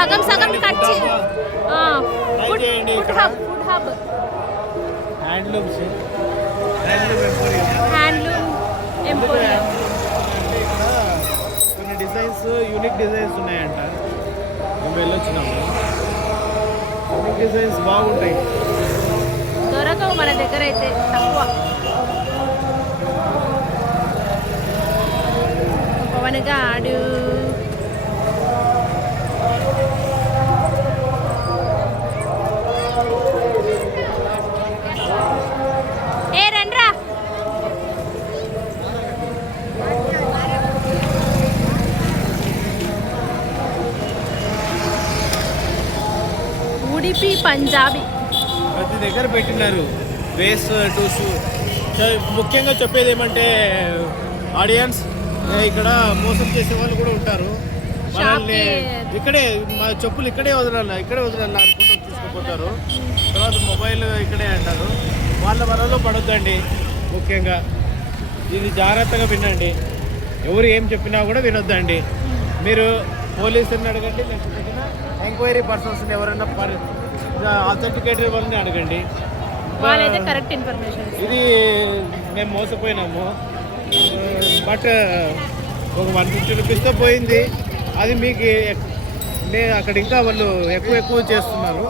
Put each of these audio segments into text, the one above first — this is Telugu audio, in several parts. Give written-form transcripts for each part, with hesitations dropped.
సగం సగం cut food hub handlooms handloom emporium. అంటే ఇక్కడ కొన్ని డిజైన్స్ యూనిక్ డిజైన్స్ ఉన్నాయంట. మేము వెళ్ళొచ్చినాము. యూనిక్ డిజైన్స్ బాగుంటాయి. దొరకవు మన దగ్గర అయితే తక్కువ. పవన్గాడు ఏ రండ్రా. ఉడిపి పంజాబీ ప్రతి దగ్గర పెట్టినారు బేస్ టూస్. ముఖ్యంగా చెప్పేది ఏమంటే ఆడియన్స్ ఇక్కడ మోసం చేసే వాళ్ళు కూడా ఉంటారు. మనల్ని ఇక్కడే మా చెప్పులు ఇక్కడే వదలాలి అనుకుంటూ తీసుకుపోతారు. తర్వాత మొబైల్ ఇక్కడే అంటారు. వాళ్ళ వలలో పడొద్దండి. ముఖ్యంగా ఇది జాగ్రత్తగా వినండి. ఎవరు ఏం చెప్పినా కూడా వినొద్దండి. మీరు పోలీసుని అడగండి, లేకపోతే ఎంక్వైరీ పర్సన్స్ ఎవరైనా అథెంటికేటెడ్ వాళ్ళని అడగండి. వాళ్ళైతే కరెక్ట్ ఇన్ఫర్మేషన్. ఇది మేము మోసపోయినాము. బట్ ఒక 150 రూపీస్తో పోయింది. అది మీకు అక్కడ ఇంకా వాళ్ళు ఎక్కువ చేస్తున్నారు.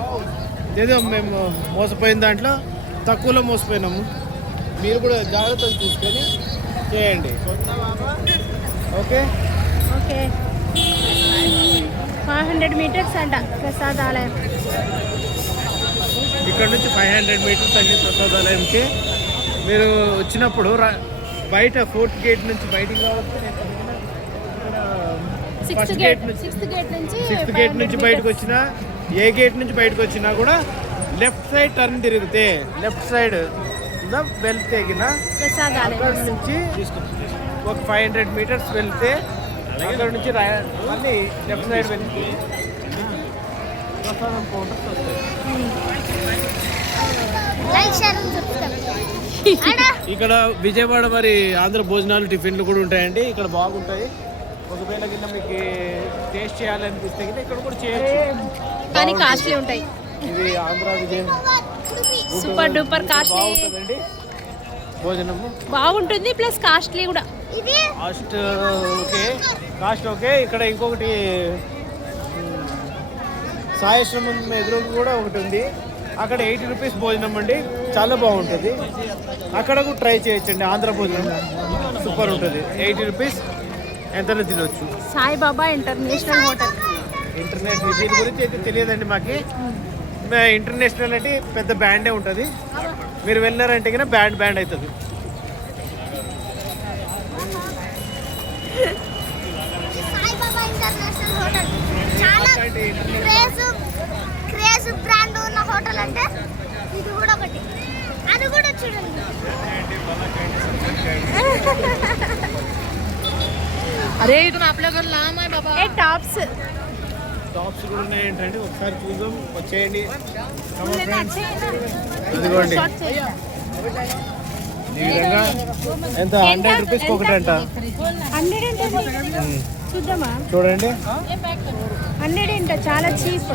ఏదో మేము మోసపోయిన దాంట్లో తక్కువలో మోసపోయినాము. మీరు కూడా జాగ్రత్తలు చూసుకొని చేయండి. ఓకే ఓకే 500 మీటర్స్ అంట ప్రసాదాలయం. ఇక్కడ నుంచి 500 మీటర్స్ అండి ప్రసాదాలయంకి. మీరు వచ్చినప్పుడు బయట 4th గేట్ నుంచి బయటికి రావచ్చు. 6th గేట్ నుంచి బయటకు వచ్చినా, ఏ గేట్ నుంచి బయటకు వచ్చినా కూడా లెఫ్ట్ సైడ్ టర్న్ తిరిగితే లెఫ్ట్ సైడ్ వెళ్తే అక్కడ నుంచి ఒక 500 మీటర్స్ వెళ్తే అక్కడ నుంచి మళ్ళీ లెఫ్ట్ సైడ్ వెళ్తే ప్రసాదం కౌంటర్స్ వస్తాయి. ఇక్కడ విజయవాడ మరి ఆంధ్ర భోజనాలు టిఫిన్లు కూడా ఉంటాయండి. ఇక్కడ బాగుంటాయి. ఒకవేళ కింద మీకు టేస్ట్ చేయాలనిపిస్తే ఇక్కడ కూడా చేయొచ్చు, కానీ కాస్ట్లీ ఉంటాయి. ఇది ఆంధ్ర విజయ సూపర్ డూపర్ కాస్ట్లీ బాగుంటుందండి. భోజనము బాగుంటుంది, ప్లస్ కాస్ట్లీ కూడా. Cost okay. ఇక్కడ ఇంకొకటి సాయేశ్వరం ఎదురు కూడా ఒకటి ఉంది. అక్కడ 80 రూపీస్ భోజనం అండి, చాలా బాగుంటుంది. అక్కడ కూడా ట్రై చేయొచ్చండి. ఆంధ్ర భోజనం సూపర్ ఉంటుంది. 80 రూపీస్ ఎంతలో తినవచ్చు. Saibaba international hotel. దీని గురించి అయితే తెలియదండి మాకు. ఇంటర్నేషనల్ అంటే పెద్ద బ్యాండే ఉంటుంది. మీరు వెళ్ళారంటే కన్నా బ్యాండ్ అవుతుంది. సాయిబాబా ఇంటర్నేషనల్ హోటల్ చాలా క్రేజ్ బ్రాండ్ ఉన్న హోటల్ అంటే ఇది కూడా ఒకటి. అది కూడా చూడండి. అరే ఇతను आपल्या घर लांब आहे बाबा. ఏ టాప్స్ కూడా ఉన్నాయి ఏంటంటే ఒకసారి చూద్దాం. వచ్చేయండి. ఇదిగోండి ఈ విధంగా ఎంత 100 రూపీస్కి ఒకటి అంట. 100 చూద్దామా? చూడండి 100 చాలా చీప్.